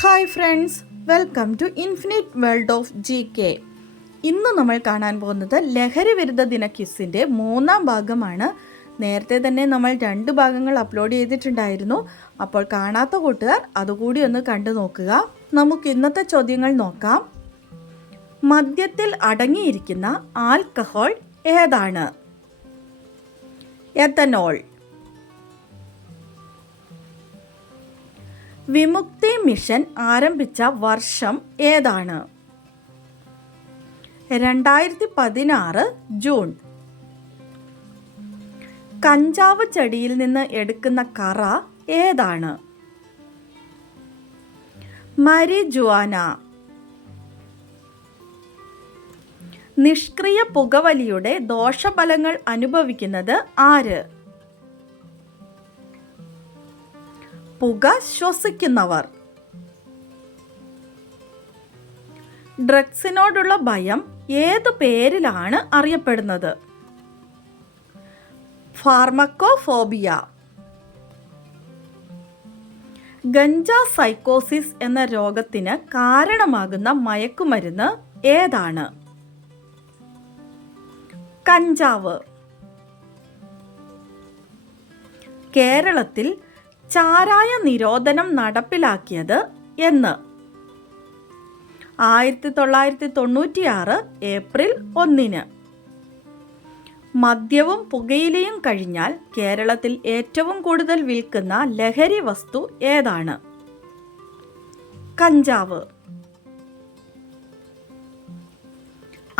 Hi friends, welcome to infinite world of GK. ഇന്ന് നമ്മൾ കാണാൻ പോകുന്നത് ലഹരി വിരുദ്ധ ദിന ക്വിസിൻ്റെ 3ാം ഭാഗമാണ്. നേരത്തെ തന്നെ നമ്മൾ 2 ഭാഗങ്ങൾ അപ്ലോഡ് ചെയ്തിട്ടുണ്ടായിരുന്നു. അപ്പോൾ കാണാത്ത കൂട്ടുകാർ അതുകൂടി ഒന്ന് കണ്ടു നോക്കുക. നമുക്ക് ഇന്നത്തെ ചോദ്യങ്ങൾ നോക്കാം. മദ്യത്തിൽ അടങ്ങിയിരിക്കുന്ന ആൽക്കഹോൾ ഏതാണ്? എത്തനോൾ. വിമുക്തി മിഷൻ ആരംഭിച്ച വർഷം ഏതാണ്? 2016 ജൂൺ. കഞ്ചാവ് ചെടിയിൽ നിന്ന് എടുക്കുന്ന കറ ഏതാണ്? മരിജുവാന. നിഷ്ക്രിയ പുകവലിയുടെ ദോഷഫലങ്ങൾ അനുഭവിക്കുന്നത് ആര്? പുക ശ്വസിക്കുന്നവർ. ഡ്രഗ്സിനോടുള്ള ഭയം ഏതു പേരിലാണ് അറിയപ്പെടുന്നത്? ഫാർമക്കോഫോബിയ. ഗഞ്ച സൈക്കോസിസ് എന്ന രോഗത്തിന് കാരണമാകുന്ന മയക്കുമരുന്ന് ഏതാണ്? കഞ്ചാവ്. കേരളത്തിൽ ചാരായ നിരോധനം നടപ്പിലാക്കിയത് എന്ന്? 1996 ഏപ്രിൽ 1. മദ്യവും പുകയിലയും കഴിഞ്ഞാൽ കേരളത്തിൽ ഏറ്റവും കൂടുതൽ വിൽക്കുന്ന ലഹരി വസ്തു ഏതാണ്? കഞ്ചാവ്.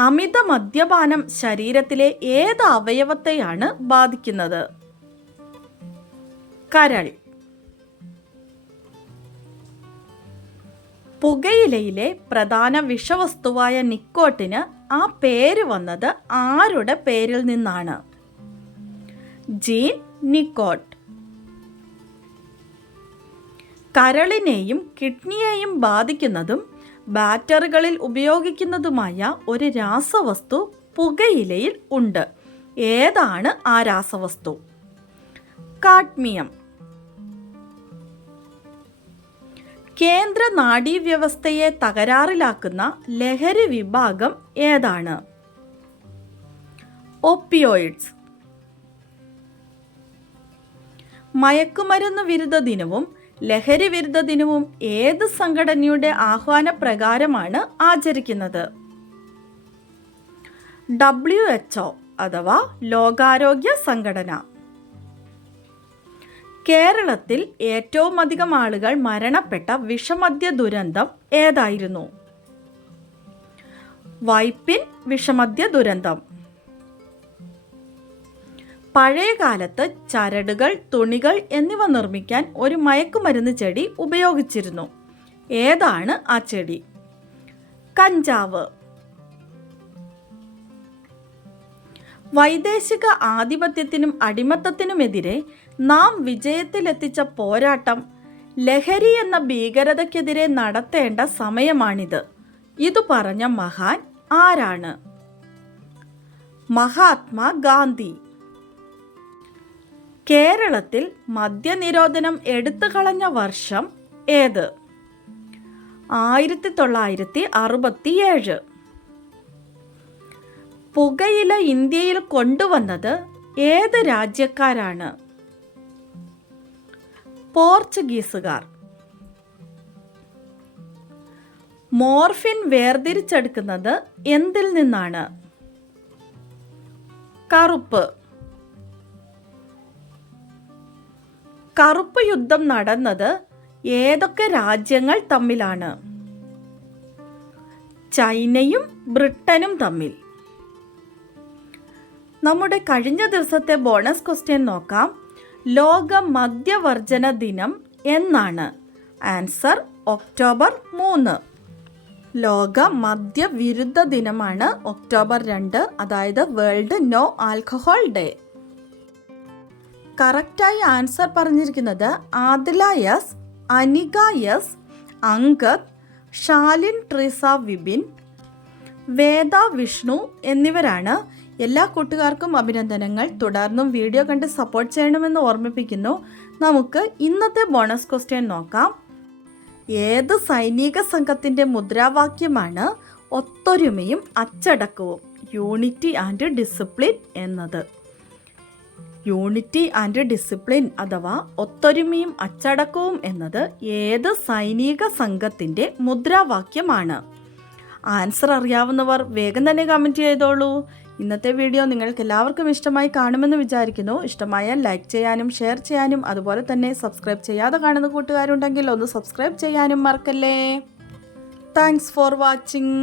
അമിത മദ്യപാനം ശരീരത്തിലെ ഏത് അവയവത്തെയാണ് ബാധിക്കുന്നത്? കരൾ. പുകയിലയിലെ പ്രധാന വിഷവസ്തുവായ നിക്കോട്ടിന് ആ പേര് വന്നത് ആരുടെ പേരിൽ നിന്നാണ്? ജീൻ നിക്കോട്ട്. കരളിനെയും കിഡ്നിയെയും ബാധിക്കുന്നതും ബാറ്ററികളിൽ ഉപയോഗിക്കുന്നതുമായ ഒരു രാസവസ്തു പുകയിലയിൽ ഉണ്ട്. ഏതാണ് ആ രാസവസ്തു? കാഡ്മിയം. കേന്ദ്ര നാഡീവ്യവസ്ഥയെ തകരാറിലാക്കുന്ന ലഹരി വിഭാഗം ഏതാണ്? ഓപ്പിയോയിഡ്സ്. മയക്കുമരുന്ന് വിരുദ്ധ ദിനവും ലഹരി വിരുദ്ധ ദിനവും ഏത് സംഘടനയുടെ ആഹ്വാനപ്രകാരമാണ് ആചരിക്കുന്നത്? WHO അഥവാ ലോകാരോഗ്യ സംഘടന. കേരളത്തിൽ ഏറ്റവും അധികം ആളുകൾ മരണപ്പെട്ട വിഷമദ്യ ദുരന്തം ഏതായിരുന്നു? വൈപ്പിൻ വിഷമദ്യ ദുരന്തം. പഴയ കാലത്ത് ചരടുകൾ, തുണികൾ എന്നിവ നിർമ്മിക്കാൻ ഒരു മയക്കുമരുന്ന് ചെടി ഉപയോഗിച്ചിരുന്നു. ഏതാണ് ആ ചെടി? കഞ്ചാവ്. വൈദേശിക ആധിപത്യത്തിനും അടിമത്തത്തിനുമെതിരെ നാം വിജയത്തിലെത്തിച്ച പോരാട്ടം ലഹരി എന്ന ഭീകരതയ്ക്കെതിരെ നടത്തേണ്ട സമയമാണിത്. ഇതു പറഞ്ഞ മഹാൻ ആരാണ്? മഹാത്മാ ഗാന്ധി. കേരളത്തിൽ മദ്യനിരോധനം എടുത്തു കളഞ്ഞ വർഷം ഏത്? 1967. പുകയില ഇന്ത്യയിൽ കൊണ്ടുവന്നത് ഏത് രാജ്യക്കാരാണ്? പോർച്ചുഗീസുകാർ. മോർഫിൻ വേർതിരിച്ചെടുക്കുന്നത് എന്തിൽ നിന്നാണ്? കറുപ്പ്. കറുപ്പ് യുദ്ധം നടന്നത് ഏതൊക്കെ രാജ്യങ്ങൾ തമ്മിലാണ്? ചൈനയും ബ്രിട്ടനും തമ്മിൽ. നമ്മുടെ കഴിഞ്ഞ ദിവസത്തെ ബോണസ് ക്വസ്റ്റ്യൻ നോക്കാം. ലോക മദ്യവർജന ദിനം എന്നാണ്? Answer October 3. ലോക മദ്യവിരുദ്ധ ദിനമാണ് ഒക്ടോബർ 2, അതായത് വേൾഡ് നോ ആൽക്കഹോൾ ഡേ. കറക്റ്റായി ആൻസർ പറഞ്ഞിരിക്കുന്നത് ആദില എസ്, അനിക എസ്, അങ്കദ്, ഷാലിൻ ട്രീസ വിപിൻ, വേദ വിഷ്ണു എന്നിവരാണ്. എല്ലാ കൂട്ടുകാർക്കും അഭിനന്ദനങ്ങൾ. തുടർന്നും വീഡിയോ കണ്ട് സപ്പോർട്ട് ചെയ്യണമെന്ന് ഓർമ്മിപ്പിക്കുന്നു. നമുക്ക് ഇന്നത്തെ ബോണസ് ക്വസ്റ്റ്യൻ നോക്കാം. ഏത് സൈനിക സംഘത്തിൻ്റെ മുദ്രാവാക്യമാണ് ഒത്തൊരുമയും അച്ചടക്കവും, യൂണിറ്റി ആൻഡ് ഡിസിപ്ലിൻ എന്നത്? യൂണിറ്റി ആൻഡ് ഡിസിപ്ലിൻ അഥവാ ഒത്തൊരുമയും അച്ചടക്കവും എന്നത് ഏത് സൈനിക സംഘത്തിൻ്റെ മുദ്രാവാക്യമാണ്? ആൻസർ അറിയാവുന്നവർ വേഗം തന്നെ കമൻറ്റ് ചെയ്തോളൂ. ഇന്നത്തെ വീഡിയോ നിങ്ങൾക്ക് എല്ലാവർക്കും ഇഷ്ടമായി കാണുമെന്ന് വിചാരിക്കുന്നു. ഇഷ്ടമായാൽ ലൈക്ക് ചെയ്യാനും ഷെയർ ചെയ്യാനും അതുപോലെ തന്നെ സബ്സ്ക്രൈബ് ചെയ്യാതെ കാണുന്ന കൂട്ടുകാരുണ്ടെങ്കിൽ ഒന്ന് സബ്സ്ക്രൈബ് ചെയ്യാനും മറക്കല്ലേ. Thanks for watching.